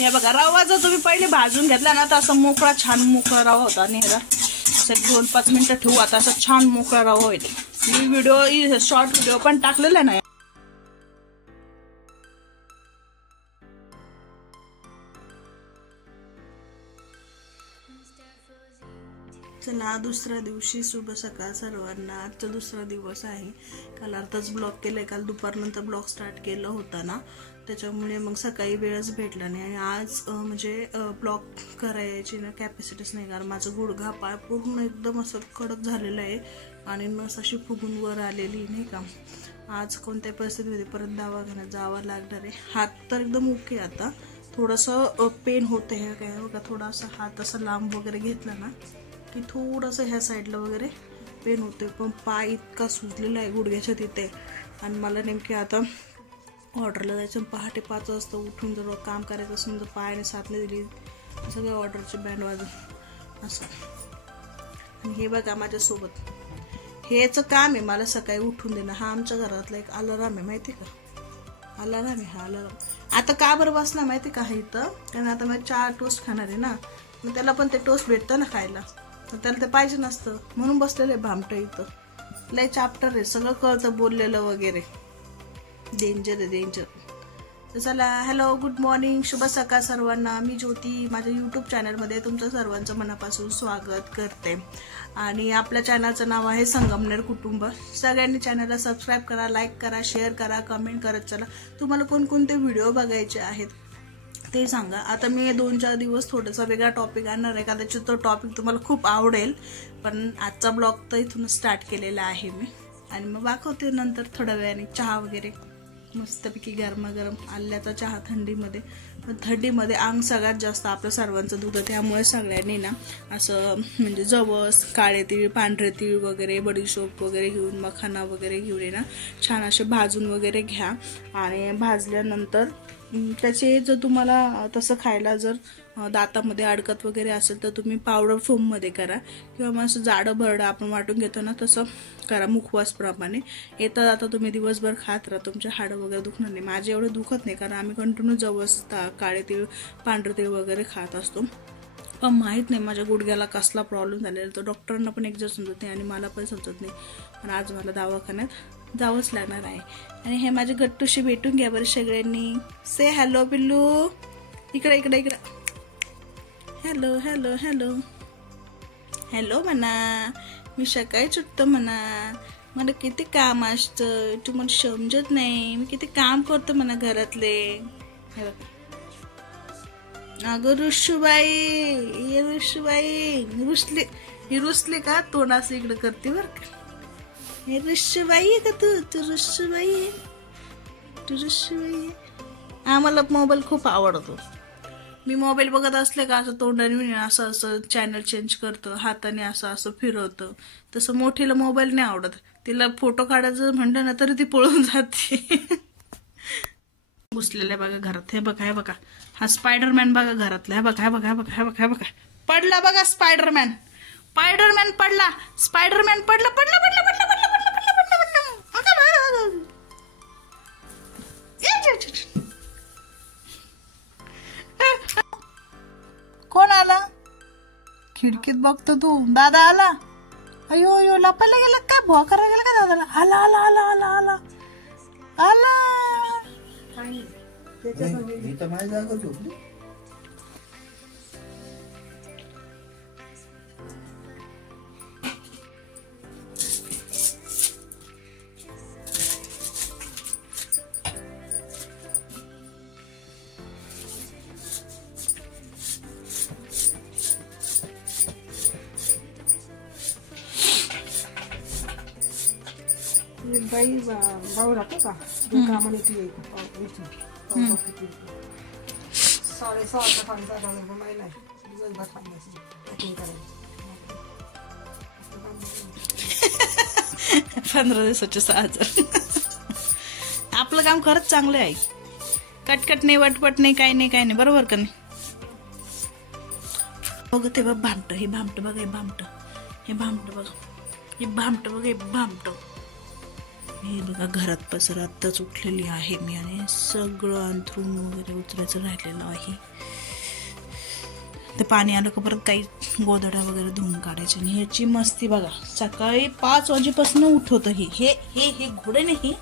हे बघा रवा जर तुम्ही पहिले भाजून घेतला ना तर असं मोकळा छान मोकळा रवा होता आणि ह्याला असं 2-5 मिनिटं ठेवू आता असं छान मोकळा रवा होईल. मी व्हिडिओ शॉर्ट व्हिडिओ पण टाकलेला नाही. चला दुसऱ्या दिवशी शुभ सकाळ सर्वांना. आजचा दुसरा दिवस आहे. काल अर्धाच ब्लॉग केलाय. काल दुपारनंतर ब्लॉग स्टार्ट केला होता ना त्याच्यामुळे मग सकाळी वेळच भेटला नाही आणि आज म्हणजे ब्लॉग करायची ना कॅपॅसिटीच नाही कारण माझं गुडघा पाय पूर्ण एकदम असं कडक झालेलं आहे आणि नस अशी फुगून वर आलेली नाही का. आज कोणत्या परिस्थितीमध्ये परत दवाखान्यात जावं लागणार आहे. हात तर एकदम ओके आता थोडंसं पेन होतं आहे काय बघा. थोडासा हात असा लांब वगैरे घेतला ना की थोडंसं ह्या साईडला वगैरे पेन होते पण पाय इतका सुजलेला आहे गुडघ्याच्या तिथे. आणि मला नेमके आता ऑर्डरला जायचं पहाटे 5 वाजता उठून जर काम करायचं असून जर पायाने साथ नाही दिली सगळे ऑर्डरचे बँड वाजून असं. आणि हे बघा माझ्यासोबत हेचं काम आहे मला सकाळी उठून देणं. हा आमच्या घरातला एक अलाराम आहे माहिती का. अलाराम आहे हा अलाराम. आता का बरं बसला माहिती का इथं कारण आता मी 4 टोस्ट खाणार आहे ना मग त्याला पण ते टोस्ट भेटतं ना खायला तर त्याला ते पाहिजे नसतं म्हणून बसलेलं आहे भामटं इथं. लय चॅप्टर आहे सगळं कळतं बोललेलं वगैरे. डेंजर आहे डेंजर. तर चला हॅलो गुड मॉर्निंग शुभ सकाळ सर्वांना. मी ज्योती माझ्या यूट्यूब चॅनलमध्ये तुमचं सर्वांचं मनापासून स्वागत करते. आणि आपल्या चॅनलचं नाव आहे संगमनेर कुटुंब. सगळ्यांनी चॅनलला सबस्क्राईब करा, लाईक करा, शेअर करा, कमेंट करत चला. तुम्हाला कोणकोणते व्हिडिओ बघायचे आहेत ते सांगा. आता मी 2-4 दिवस थोडासा वेगळा टॉपिक आणणार आहे. कदाचित तो टॉपिक तुम्हाला खूप आवडेल पण आजचा ब्लॉग तर इथून स्टार्ट केलेला आहे मी. आणि मग दाखवते नंतर थोड्या वेळाने चहा वगैरे मस्तपैकी गरमागरम आल्याचा चहा थंडीमध्ये. पण थंडीमध्ये अंग सगळ्यात जास्त आपलं सर्वांचं दुखतं त्यामुळे सगळ्यांनी ना असं म्हणजे जवस, काळे तीळ, पांढरे तीळ वगैरे, बडीशोप वगैरे घेऊन, मखाना वगैरे घेऊन ना छान असे भाजून वगैरे घ्या. आणि भाजल्यानंतर त्याचे जर तुम्हाला तसं खायला जर दातामध्ये अडकत वगैरे असेल तर तुम्ही पावडर फॉर्ममध्ये करा किंवा मग असं जाडं भरडं आपण वाटून घेतो ना तसं करा मुखवासप्रमाणे. येतं आता तुम्ही दिवसभर खात राहा तुमचे हाडं वगैरे दुखणार नाही. माझे एवढे दुखत नाही कारण आम्ही कंटिन्यू जवस, काळे तीळ, पांढरे तीळ वगैरे खात असतो. पण माहीत नाही माझ्या गुडघ्याला कसला प्रॉब्लेम झालेला तो डॉक्टरांना पण एकदा समजत नाही आणि मला पण समजत नाही. पण आज मला दवाखान्यात जावंच लागणार आहे. आणि हे माझे गट्टूशी भेटून घ्या बरं सगळ्यांनी. से हॅलो पिल्लू. इकडे इकडे इकडे हॅलो हॅलो हॅलो हॅलो म्हणा. मी सकाळी उठतो म्हणा. मला किती काम असतं तुम्हाला समजत नाही. मी किती काम करतो म्हणा घरातले. अगं रुशूबाई रुशूबाई रुसली का तोंड असं इकडं करते बरं का. हे रुशूबाई आहे का तू रुशूबाई आहे तू रुशूबाई. आम्हाला मोबाईल खूप आवडतो. मी मोबाईल बघत असले का असं तोंडाने असं असं चॅनल चेंज करतं हाताने असं असं फिरवतं. तसं मोठीला मोबाईल नाही आवडत. तिला फोटो काढायचं म्हणलं ना तरी ती पळून जाते. घुसलेला बघा घरात. हे बघा हे बघा हा स्पायडरमॅन बघा घरातला. हे बघा हे बघा हे बघा हे बघा हे बघा पडला बघा स्पायडरमॅन. स्पायडरमॅन पडला. स्पायडरमॅन पडला पडला पडला पडला पडला पडला पडला पडला पडला. कोण आला खिडकीत बघतो तू. दादा आला. अयो अयो लपायला गेला काय भुवा करायला गेला का दादाला. आला आला आला आला आला आला. बाई भाऊ राहतो का कामाने ती 6:30 महिना दिवसभर थांबायचं. 15 दिवसाचे 6,000. आपलं काम खरंच चांगलं आहे. कटकट नाही वटपट नाही काही नाही काही नाही बरोबर का नाही. बघ ते बघ भामट. हे भामट बघ हे भामट. हे भामट बघ हे भामट बघ हे भामट. हे बघा घरात पसरा आत्ताच उठलेली आहे मी आणि सगळं अंथरूण वगैरे उचलायचं राहिलेलं आहे. ते पाणी आलं का परत काही गोधड्या वगैरे धुवून काढायचे. आणि ह्याची मस्ती बघा, सकाळी 5 वाजेपासून उठवत हे घोडे नाही.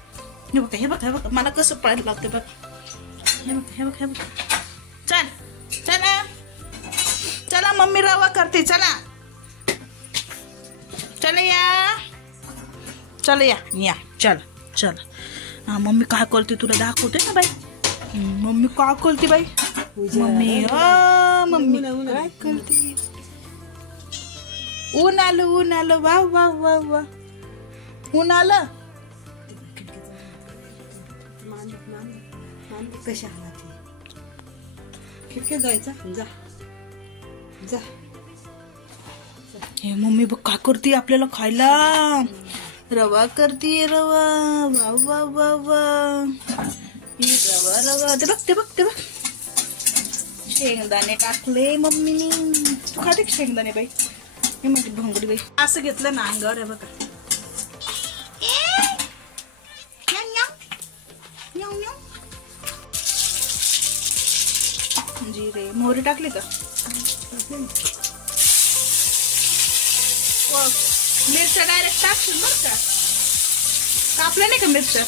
हे बघा हे बघा हे बघा मला कसं पळायला लागते बघा. हे बघा हे बघा हे बघा. चल चला चला मम्मी रवा करते. चला चला या चला या या चला चला. हा मम्मी काय करते तुला दाखवते ना बाई. मम्मी काय करते बाई. मम्मी मम्मी काय करते. ऊन आलं वा वा वा वा. ऊन आलं. कशा आला खिडकीत जायचा. जा जा. हे मम्मी बघ काय करते आपल्याला खायला. रवा करते रवा. वा वा वा वा. रवा रवा. ते बघ ते बघ ते बघ. शेंगदाणे टाकले मम्मीनी. तू खाते का शेंगदाणे बाई. हे म्हणते भंगडी बाई. असं घेतलं ना अंगावर. आहे बघा जिरे मोहरी टाकली का. मिरच्या डायरेक्ट टाकशील बरं का. कापल्या नाही का मिरच्या.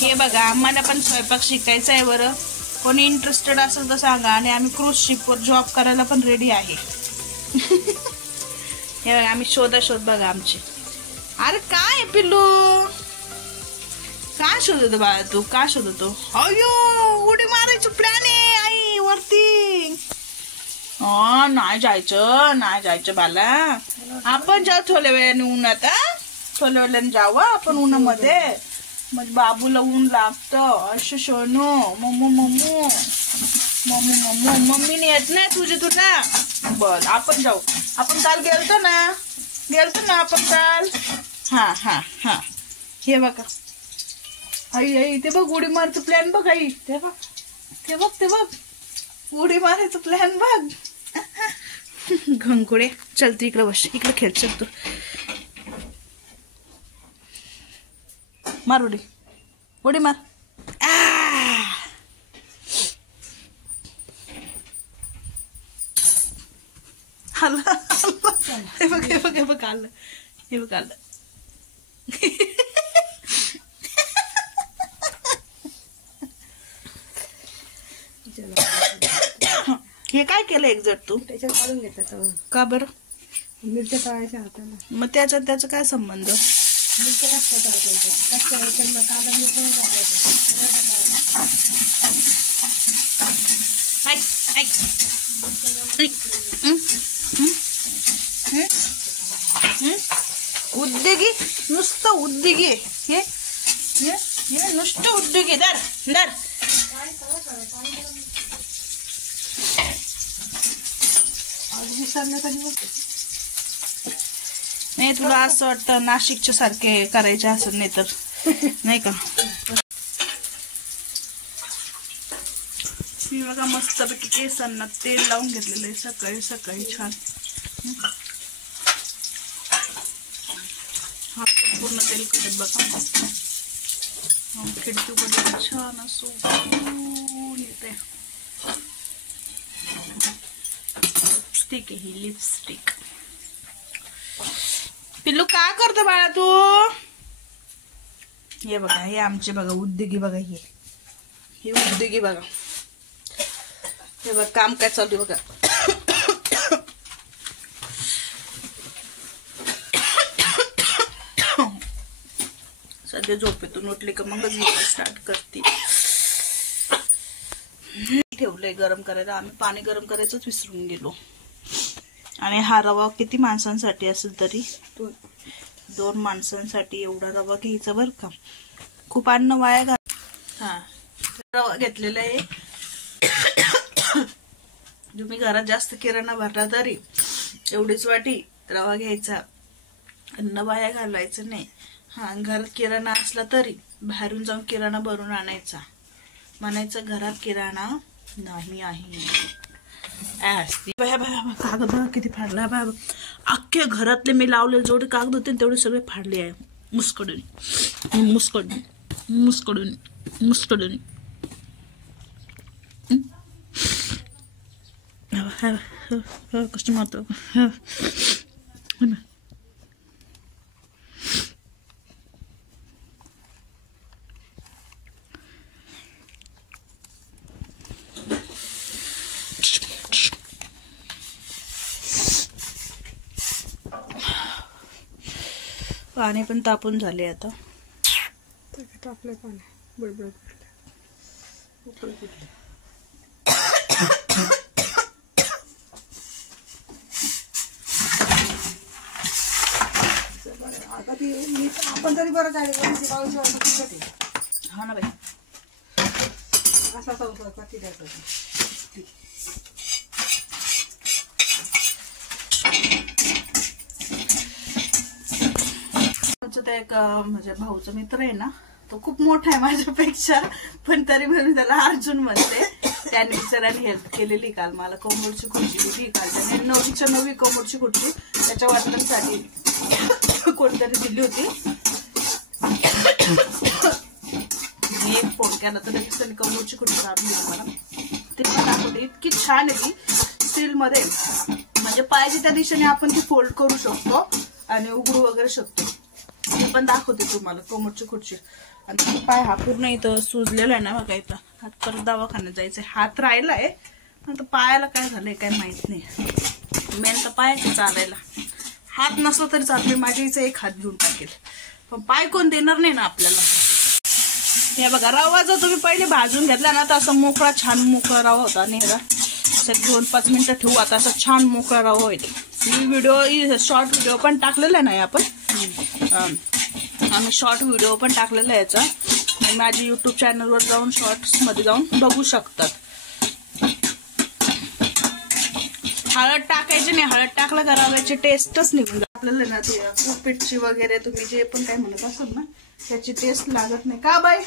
हे बघा आम्हाला पण स्वयंपाक शिकायचा आहे बरं. कोणी इंटरेस्टेड असेल तर सांगा. आणि आम्ही क्रूज शिपवर जॉब करायला पण रेडी आहे. हे बघा आम्ही शोध बघा आमची. अरे काय पिल्लू काय शोधतो बाळा तू. काय शोधतो. अयो उडी मारायचं प्लॅन आहे आई वरती. नाही जायचं बाला. आपण जाऊ थोड्या वेळाने उन्हात. थोड्या वेळाने जावं आपण उन्हामध्ये. म्हणजे बाबूला ऊन लागतं. असं सोनू मम्मू मम्मू मम्मू मम्मू. मम्मीने येत नाही तुझा. बर आपण जाऊ. आपण काल गेलतो ना आपण काल. हा हा हा. हे बघा आई ते बघ उडी मारायचं प्लॅन बघ आई. ते बघ उडी मारायचं प्लॅन बघ. घंकुडे चल तू इकडे बस. इकडे खेळ चल तू. मार उडी मार. हे बघ आलं. हे काय केलं एक्झॅक्ट तू. त्याच्यात काढून घेतात का बरं. मिरच्या तळायच्या हाताला. मग त्याचा काय संबंध. मिरच्या उद्योगी नुसतं उद्योगी. हे नुसतं उद्योगी. दर नाही तुला असं वाटतं नाशिकच्या सारखे करायचे असं नाही तर नाही का. मी बघा मस्तपैकी केसांना तेल लावून घेतलेलं आहे सकाळी सकाळी छान. हा पूर्ण तेल करत बघा. खिडकीमध्ये छान असं येते. लिपस्टिक आहे ही लिपस्टिक. पिल्लू काय करतो बाळा तू. हे बघा हे आमचे बघा उद्योगी बघा. हे उद्योगी बघा. हे बघा काम काय चालू आहे बघा. सध्या झोपेतून उठले का मगच स्टार्ट करते. ठेवलंय गरम करायला. आम्ही पाणी गरम करायचंच विसरून गेलो. आणि हा रवा किती माणसांसाठी असेल तरी 2 माणसांसाठी एवढा रवा घ्यायचा बरं का. खूप अन्न वाया घाल. हा रवा घेतलेला आहे. तुम्ही घरात जास्त किराणा भरला तरी एवढीच वाटी रवा घ्यायचा. अन्न वाया घालायचं नाही. हा घरात किराणा असला तरी बाहेरून जाऊन किराणा भरून आणायचा. म्हणायचं घरात किराणा नाही आहे. कागद बघा किती फाडला बाबा. अख्ख्या घरातले मी लावले जेवढे कागद होते तेवढे सगळे फाडले आहे. मुस्कडून मुस्कडून मुस्कडून मुस्कडून. कष्ट मारतो. पाणी पण तापून झाले आता. टाकले पाणी बडबड. आपण तरी बरं झाले. हा ना बाई. असा कधी द्यायचा ते एक म्हणजे भाऊचा मित्र आहे ना, तो खूप मोठा आहे माझ्यापेक्षा, पण तरी मी त्याला अर्जुन म्हणते. त्याने बिचाराने हेल्प केलेली काल मला. कोंबडची खुर्ची दिली काल त्याने. 9वी कोंबडची खुर्ची त्याच्या वडिलांसाठी कोणतरी दिली होती. मी एक फोन केला तर लगेच त्यांनी कोंबडची खुर्ची काढून दिली मला. ते पण दाखवते. इतकी छान आहे ती स्टील मध्ये. म्हणजे पाहिजे त्या दिशेने आपण ती फोल्ड करू शकतो आणि उघडू वगैरे शकतो. ते पण दाखवते तुम्हाला कोंबडची खुर्ची. आणि पाय हा पूर्ण इथं सुजलेला आहे ना बघा. इथं हात परत दवाखान्यात जायचंय. हात राहिलाय तर पायाला काय झालंय काय माहित नाही. मेन तर पायाचं चालायला. हात नसला तरी चालते. माझ्या इथं एक हात घेऊन टाकेल, पण पाय कोण देणार नाही ना आपल्याला. हे बघा रवा जर तुम्ही पहिले भाजून घेतला ना तर असं मोकळा छान मोकळा रवा होता. आणि असं 2-5 मिनिटं ठेवू. आता असं छान मोकळा रवा होईल. मी शॉर्ट व्हिडिओ पण टाकलेला नाही आपण. आम्ही शॉर्ट व्हिडिओ पण टाकलेला याचा. माझ्या युट्यूब चॅनलवर जाऊन शॉर्ट्स मध्ये जाऊन बघू शकतात. हळद टाकायची नाही. हळद टाकलं का रव्याची टेस्टच निघून जाते. आपल्याला ना ते उपीटची वगैरे तुम्ही जे पण काय म्हणत असाल ना त्याची टेस्ट लागत नाही. का बाई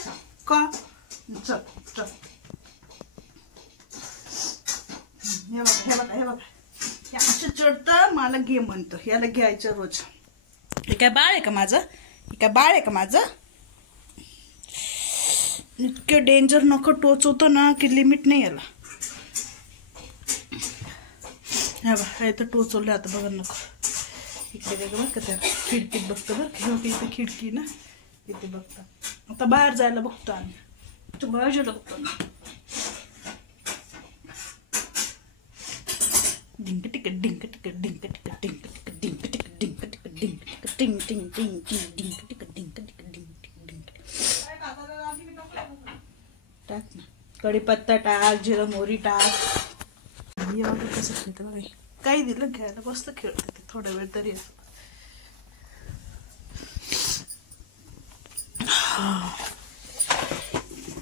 का. चल चल. हे बघा हे बघा हे बघा. हे असं चढतं मला घे म्हणतं. याला घ्यायचं रोज. हे काय बाळ आहे का माझं. हे काय बाळ आहे का माझं. इतकं डेंजर नख टोचवतं ना की लिमिट नाही याला. हा बघा इथं टोचवलं आता बघा नको. इकडे काय बघ का त्या खिडकीत बघतं बघ. इथे खिडकी ना इथे बघता. आता बाहेर जायला बघतो आम्ही. तू बाहेर बघतो ना. डिंक टिक डिंक टिक डिंक टिक डिंक टिक डिंक टिक डिंक टिक डिंक टिक टिंग टिंग टिंग टिंग डिंक टिक डिंक टिक डिंक टिक डिंक. टाक ना. कढीपत्ता टाक. जिरं मोहरी टाक. एवढं कसं खेळतं बघा. काही दिलं खेळायला मस्त खेळते ते थोडा वेळ तरी.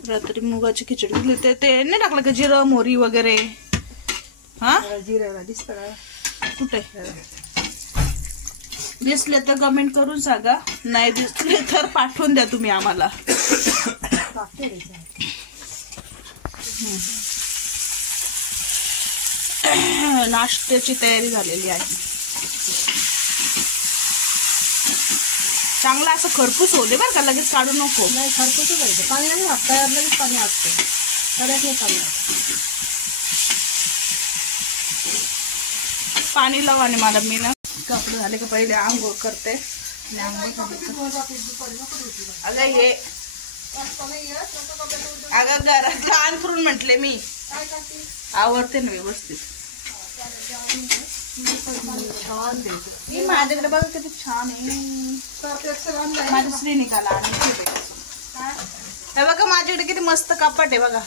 रात्री मुगाची खिचडी दिली ते नाही टाकलं का जिरं मोहरी वगैरे. हा जिऱ्याला दिसतं का कुठे. दिसले तर कमेंट करून सांगा. नाही दिसले तर पाठवून द्या तुम्ही आम्हाला. नाश्त्याची तयारी झालेली आहे. चांगला असं खरपूस होते बरं का. लगेच काढू नको. नाही खरपूसच व्हायचं. पाणी नाही वाटतं. लगेच पाणी असतं. कड्यातलं पाणी. पाणी लावा. आणि मला मी ना कपडे झाले का पहिले आंघोळ करते. अगं हे अगं घरातलं अंथरून म्हटले मी आवडते ना व्यवस्थित. माझ्याकडे बघा किती छान आहे. माझ्या श्रीनिकाला हे बघा माझ्याकडे किती मस्त कपाट आहे बघा.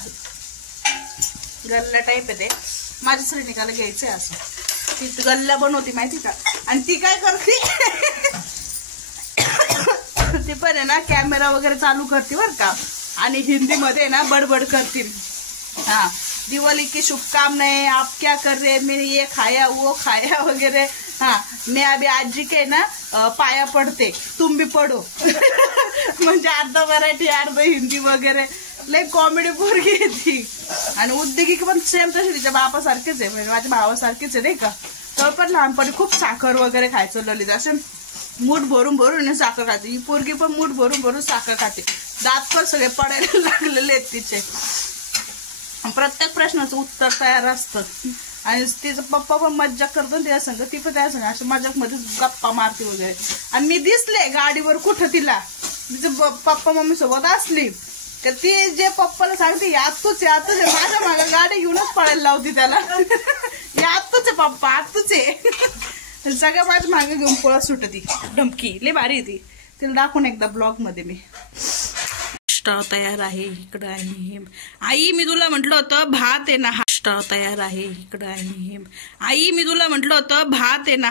गल्ला टाईप आहे ते. माझ्या श्रीनिकाला घ्यायचंय असं. ती गल्ला बनवती माहिती का. आणि ती काय करते ती पण आहे ना कॅमेरा वगैरे चालू करते बर का. आणि हिंदी मध्ये ना बडबड करतील. हाँ दिवाली की शुभकामनाएं. आप क्या कर रहे. मैंने ये खाया वो खाया वगैरे. हाँ मैं अभी आजी के ना पाया पडते तुम भी पडो. म्हणजे अर्ध मराठी अर्ध हिंदी वगैरे. लय कॉमेडी पोरगी आहे ती. आणि उद्योगिक पण सेम तशी तिच्या बापासारखेच आहे, म्हणजे माझ्या भावासारखेच आहे नाही का. तर पण लहानपणी खूप साखर वगैरे खायचं ललित, असे मूठ भरून भरून साखर खाते. ही पोरगी पण मूठ भरून भरून साखर खाते. दात पण सगळे पडायला लागलेले आहेत तिचे. प्रत्येक प्रश्नाचं उत्तर तयार असतं. आणि तिचा पप्पा पण मज्जा करतो त्या संग, ती पण त्या संग अशा मजाक मध्ये गप्पा मारते वगैरे. आणि मी दिसले गाडीवर कुठं तिला, तिचं पप्पा मम्मी सोबत असली तर ती जे पप्पाला सांगते यातूच यातूच आहे, माझ्या मागे गाडी घेऊनच पळायला लावती त्याला. यातूच आहे पप्पा, आतूच आहे. सगळ्या माझ्या मागे घेऊन पळत सुटती. धमकी लय भारी ती. तिला दाखवून एकदा ब्लॉग मध्ये मी. स्टॉ तयार आहे, इकडं आहे. आई मी तुला म्हटलं होतं भात आहे ना. स्टॉ तयार आहे, इकडं आहे. आई मी तुला म्हटलं होतं भात आहे ना.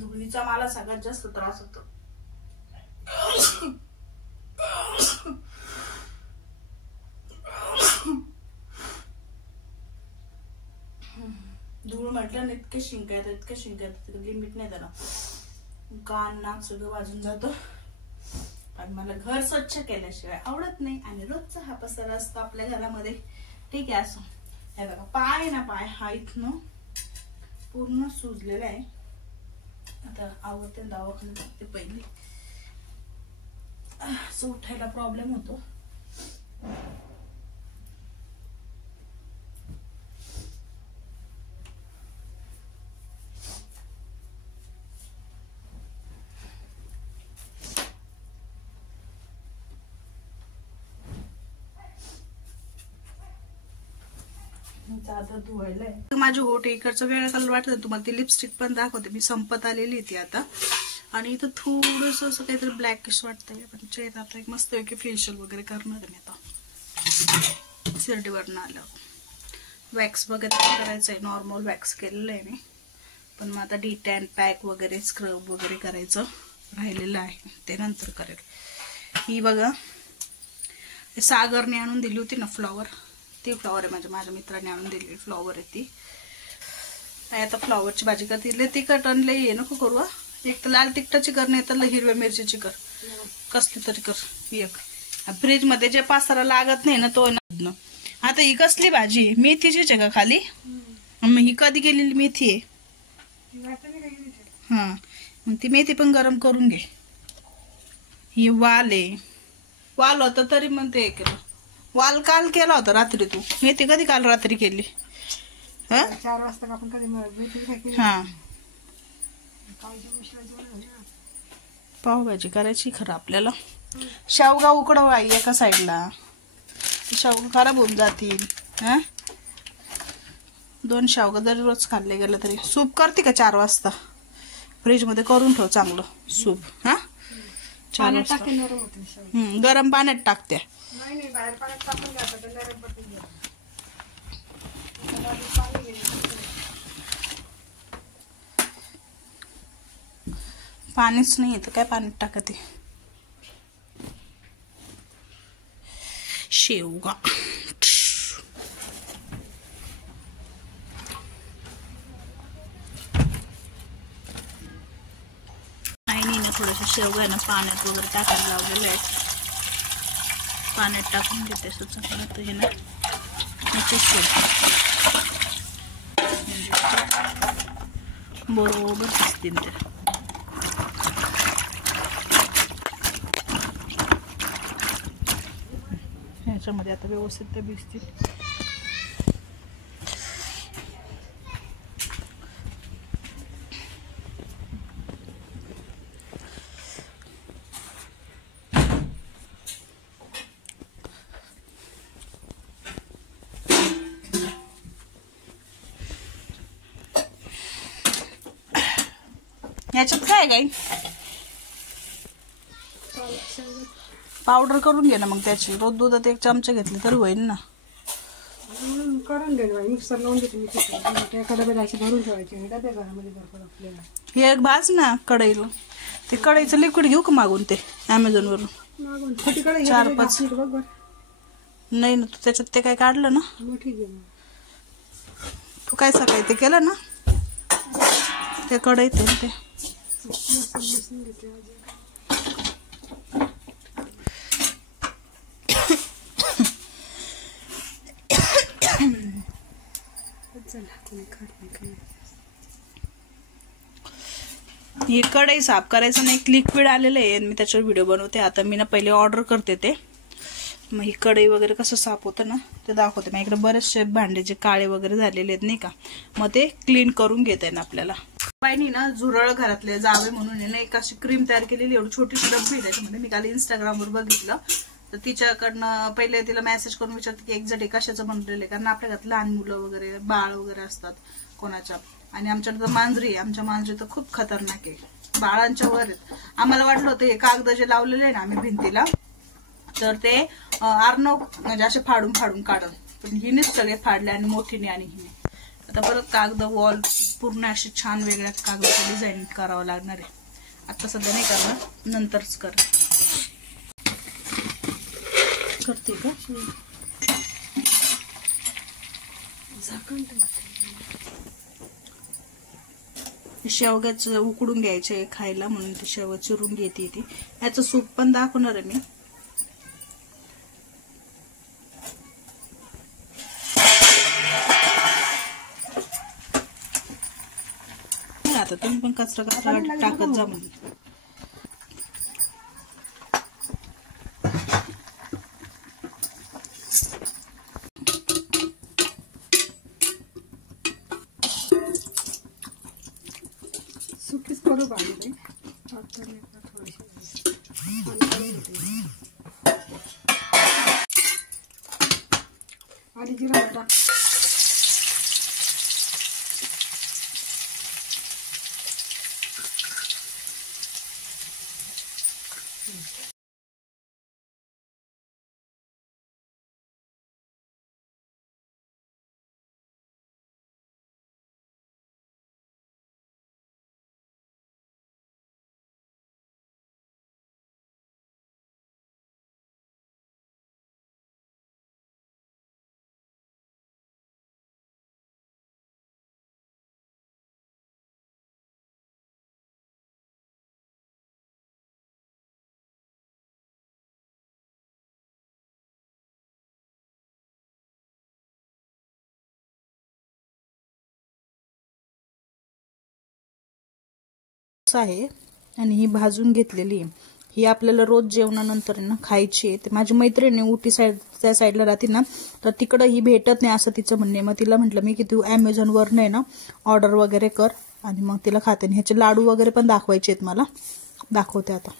धुळीचा मला सगळ्यात जास्त त्रास होतो. धूळ म्हटलं इतके शिंक येतात, इतके शिंक येतात, लिमिट नाही त्याला. कान नाक सगळं वाजून जातो. पण मला घर स्वच्छ केल्याशिवाय आवडत नाही. आणि रोजचा हा पसारा असतो आपल्या घरामध्ये. ठीक आहे असं. हे बघा पाय ना, पाय हा इथनं पूर्ण सुजलेला आहे. आता आवडते दवाखान्यात जाते पहिले. असं उठायला प्रॉब्लेम होतो. माझे होठ इकडचं वेगळं कलर वाटत तुम्हाला. ती लिपस्टिक पण दाखवते मी, संपत आलेली ती आता. आणि इथं थोडस असं काहीतरी ब्लॅकिश वाटतंय. पण चेत आता एक मस्त की फेशियल वगैरे करणार आहे मी आता शिर्डीवरनं आलं. वॅक्स वगैरे करायचं आहे, नॉर्मल वॅक्स केलेलं आहे मी. पण मग आता डिटॅन पॅक वगैरे स्क्रब वगैरे करायचं राहिलेलं आहे, ते नंतर करेल. ही बघा सागरने आणून दिली होती ना फ्लॉवर, ती फ्लॉवर आहे माझ्या मित्राने आणून दिलेली फ्लॉवर आहे ती. आता फ्लॉवरची भाजी करते. तिखट आणले ये नको करू. एक तर लाल तिखटाची कर, नाही तर हिरव्या मिरचीची कर, कसली तरी कर. एक फ्रीज मध्ये जे पासारा लागत नाही ना तो ना. आता ही कसली भाजी आहे? मेथीचीच आहे का खाली? मग ही कधी केलेली मेथी आहे? हा मग ती मेथी पण गरम करून घे. ही वाल आहे, वाल होता तरी मग ते केलं. वाल काल केला होता रात्री. तू मेथी कधी काल रात्री केली? 4 वाजता आपण कधी. हा पावभाजी करायची खरं आपल्याला. शेवगा उकडवा एका साईडला, शेवगा खराब होऊन जातील. 2 शेवगा जरी रोज खाल्ले गेलं तरी. सूप करते का 4 वाजता? फ्रीज मध्ये करून ठेव चांगलं सूप. हा 4 वाजता गरम पाण्यात टाकते. पाणीच नाही येत काय पाण्यात टाकते. शेवगा थोडंसं शेवगा आहे ना पाण्यात वगैरे टाकायला लावलेलं आहे. पाण्यात टाकून घेते असं चांगलं तर हे ना बरोबर दिसतील ते. ह्याच्यामध्ये आता व्यवस्थित ते भिजतील. याच्यात काय गाई पावडर करून घे ना मग त्याची. रोज दुधात 1 चमचा घेतली तरी होईल ना. करून दे मिक्सर लावून देते मी. एका डब्यात अशी भरून ठेवायची डब्या घरामध्ये भरपूर आपल्याला. हे एक भाज ना कढईला. ते कढईचं लिक्विड घेऊ का मागून ते अमेझॉन वरून? 4-5 नाही ना तू त्याच्यात ते काय काढलं ना. तू काय सकाळी ते केलं ना ते कढईत ते. ही कढई साफ करायचं ना एक लिक्विड आलेलं आहे मी त्याच्यावर व्हिडिओ बनवते. आता मी ना पहिले ऑर्डर करते ते. मग ही कढई वगैरे कसं साफ होतं ना ते दाखवते. मग इकडे बरेचसे भांडे जे काळे वगैरे झालेले आहेत नाही का मग ते क्लीन करून घेते ना आपल्याला. बाईनी ना झुरळ घरातले जावे म्हणून ना एक अशी क्रीम तयार केलेली. एवढी छोटीशी डब्बी त्याच्यामध्ये. मी काल इंस्टाग्रामवर बघितलं तर तिच्याकडनं पहिले तिला मेसेज करून विचारते की एक्झॅक्ट कशाचं बनलेलं आहे. कारण आपल्या घरात लहान मुलं वगैरे बाळ वगैरे असतात कोणाच्या. आणि आमच्याकडे तर मांजरी आहे. आमच्या मांजरी तर खूप खतरनाक आहे. बाळांच्या वर आहेत. आम्हाला वाटलं होतं हे कागद जे लावलेले आहे ना आम्ही भिंतीला तर ते आर्नव म्हणजे असे फाडून फाडून काढत. पण हिनेच सगळे फाडले आणि मोठीने आणि हिने. आता परत कागद वॉल पूर्ण अशी छान वेगळ्या कागदाचं डिझाईन करावं लागणार आहे. आता सध्या नाही करणार नंतरच करते का. शेवग्याचं उकडून घ्यायचे खायला म्हणून ते शेवगा चिरून घेते ती. याचं सूप पण दाखवणार आहे मी. आता तुम्ही पण कचरा टाकत जा म्हणून. सुकीच करू पाहिजे आणि जिरा टाक. आहे आणि ही भाजून घेतलेली आहे. ही आपल्याला रोज जेवणानंतर ना खायची आहे. ते माझी मैत्रिणी उटी साईड त्या साईडला राहते ना तर तिकडं ही भेटत नाही असं तिचं म्हणणे. मग तिला म्हटलं मी की तू अमेझॉन वर नाही ना ऑर्डर वगैरे कर आणि मग तिला खाते. ह्याचे लाडू वगैरे पण दाखवायचे आहेत मला. दाखवते आता.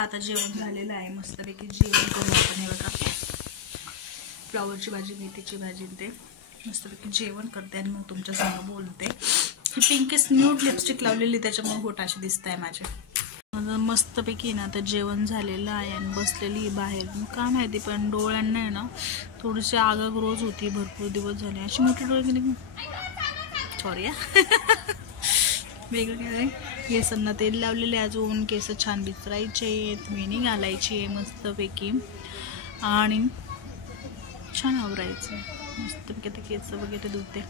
आता जेवण झालेलं आहे मस्तपैकी. जेवण करून आपण हे बघा फ्लॉवरची भाजी मेथीची भाजी ते मस्तपैकी जेवण करते आणि मग तुमच्यासमोर बोलते. पिंकेस न्यूड लिपस्टिक लावलेली त्याच्यामुळे होठ असे दिसत आहे माझे. मस्तपैकी ना आता जेवण झालेलं आहे आणि बसलेली बाहेर. का माहिती पण डोळ्यांना आहे ना थोडीशी आगग रोज होती. भरपूर दिवस झाले अशी मोठी डोळे गेली. सॉरी वेगळं काय. केसांना तेल लावलेले अजून. केस छान विचरायचे, वेणी घालायची आहे मस्तपैकी आणि छान आवरायचं मस्तपैकी. आता केस वगैरे धुते.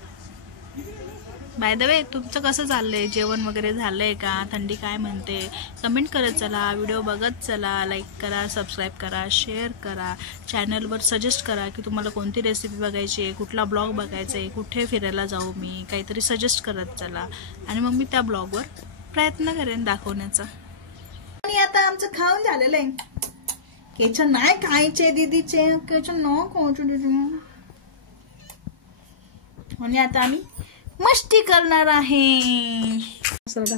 बाय द वे तुमचं कसं चाललंय? जेवण वगैरे झालंय का? थंडी काय म्हणते? कमेंट करत चला, व्हिडिओ बघत चला, लाईक करा, सबस्क्राईब करा, शेअर करा, चॅनलवर सजेस्ट करा की तुम्हाला कोणती रेसिपी बघायची आहे, कुठला ब्लॉग बघायचा आहे, कुठे फिरायला जाऊ मी, काहीतरी सजेस्ट करत चला आणि मग मी त्या ब्लॉगवर प्रयत्न करेन दाखवण्याचा. आणि आता आमचं खाऊन झालेलं आहे. केचन नाही खायचे दीदीचे, केचन न खायचे दीदी. आणि आता आम्ही मस्ती करणार आहे.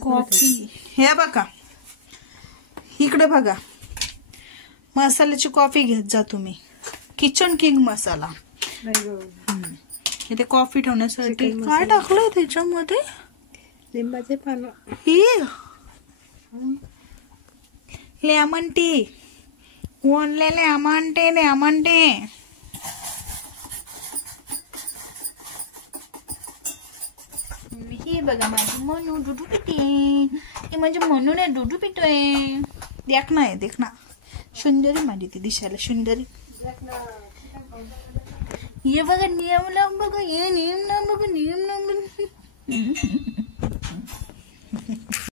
कॉफी हे बघा, इकडे बघा, मसाल्याची कॉफी घेत जा तुम्ही. Kitchen King masala. इथे कॉफी ठेवण्यासाठी काय टाकलंय त्याच्यामध्ये? लिंबाचे पान, ही lemon tea, only lemon tea, lemon tea. हे बघा माझी मनू दुधू पिते. हे म्हणजे मनू नाही दुधू पितोय. देख ना, देख ना, सुंदरी माझी ती दिसायला सुंदरी. हे बघा नियम लावून बघा, हे नियम ना बघा, नियम ना बघा.